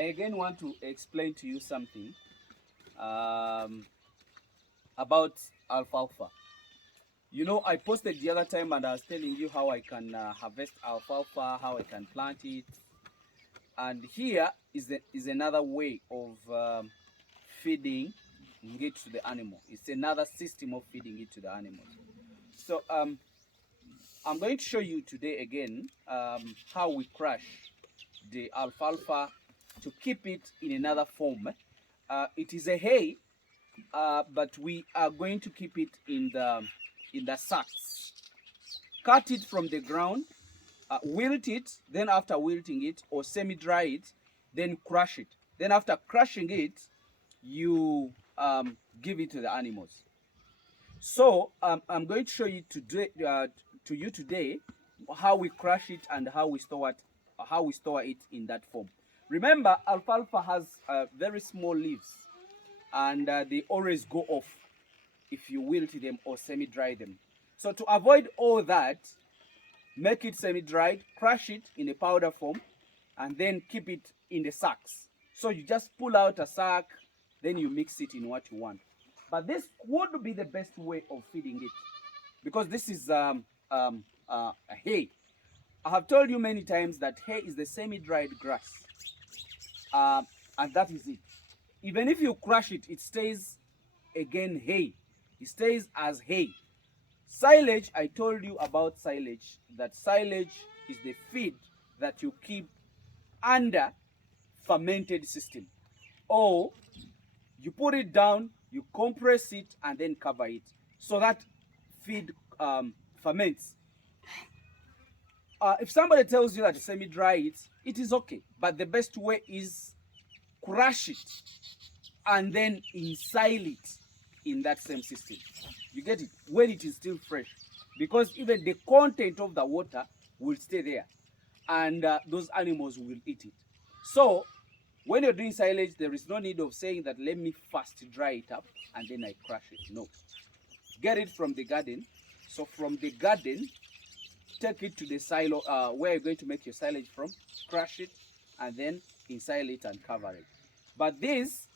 I again want to explain to you something about alfalfa. You know, I posted the other time and I was telling you how I can harvest alfalfa, how I can plant it. And here is another way of feeding it to the animal. It's another system of feeding it to the animals. So I'm going to show you today again how we crush the alfalfa to keep it in another form. It is a hay, but we are going to keep it in the sacks. Cut it from the ground, wilt it, then after wilting it or semi-dry it, then crush it. Then after crushing it, you give it to the animals. So I'm going to show you today how we crush it and how we store it in that form. Remember, alfalfa has very small leaves, and they always go off if you wilt them or semi-dry them. So to avoid all that, make it semi-dried, crush it in a powder form, and then keep it in the sacks. So you just pull out a sack, then you mix it in what you want. But this would be the best way of feeding it, because this is a hay. I have told you many times that hay is the semi-dried grass, and that is it. Even if you crush it, it stays again hay. It stays as hay. Silage, I told you about silage, that silage is the feed that you keep under fermented system, or you put it down, you compress it, and then cover it, so that feed ferments. If somebody tells you that semi-dry it is okay, but the best way is crush it and then ensile it in that same system. You get it? When it is still fresh, because even the content of the water will stay there, and those animals will eat it. So when you're doing silage, there is no need of saying that let me first dry it up and then I crush it. No. Get it from the garden. So from the garden, take it to the silo where you're going to make your silage from, crush it, and then ensile it and cover it. But this,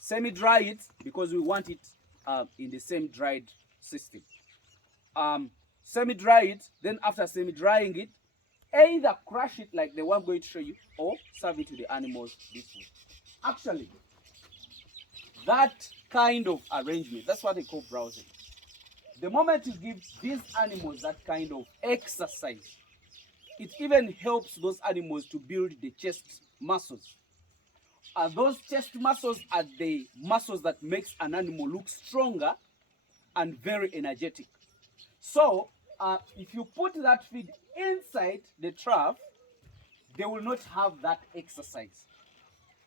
semi-dry it, because we want it in the same dried system. Semi-dry it, then after semi-drying it, either crush it like the one I'm going to show you, or serve it to the animals this way. Actually, that kind of arrangement, that's what they call browsing. The moment you give these animals that kind of exercise, it even helps those animals to build the chest muscles. Those chest muscles are the muscles that makes an animal look stronger and very energetic. So if you put that feed inside the trough, they will not have that exercise,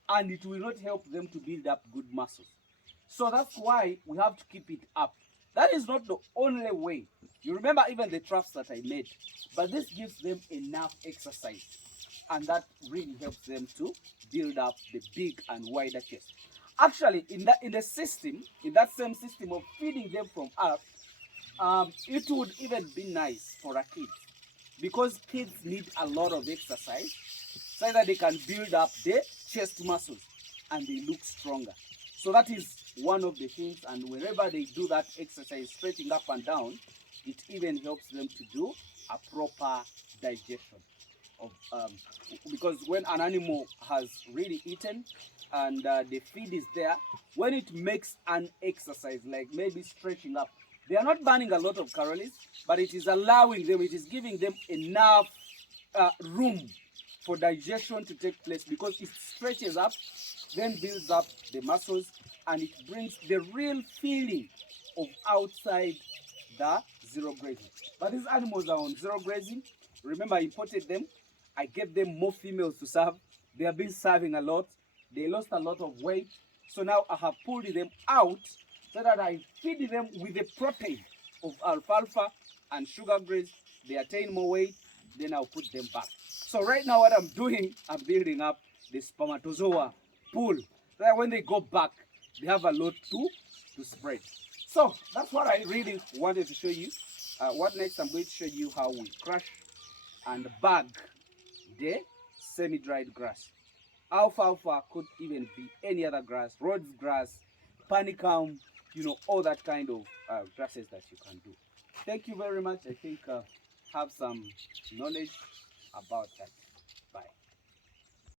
and it will not help them to build up good muscles. So that's why we have to keep it up. That is not the only way. You remember even the troughs that I made, but this gives them enough exercise, and that really helps them to build up the big and wider chest. Actually, in that same system of feeding them from up, it would even be nice for a kid, because kids need a lot of exercise so that they can build up their chest muscles and they look stronger. So that is one of the things, and whenever they do that exercise, stretching up and down, it even helps them to do a proper digestion of because when an animal has really eaten and the feed is there, when it makes an exercise like maybe stretching up, they are not burning a lot of calories, but it is allowing them, it is giving them enough room for digestion to take place, because it stretches up, then builds up the muscles, and it brings the real feeling of outside the zero grazing. But these animals are on zero grazing. Remember, I imported them. I gave them more females to serve. They have been serving a lot. They lost a lot of weight. So now I have pulled them out so that I feed them with the protein of alfalfa and sugar graze. They attain more weight, then I'll put them back. So right now what I'm doing, I'm building up the spermatozoa pool, so that when they go back, they have a lot to spread. So that's what I really wanted to show you. What next? I'm going to show you how we crush and bag the semi-dried grass. Alfalfa could even be any other grass, Rhodes grass, panicum, all that kind of grasses that you can do. Thank you very much. I think have some knowledge about that.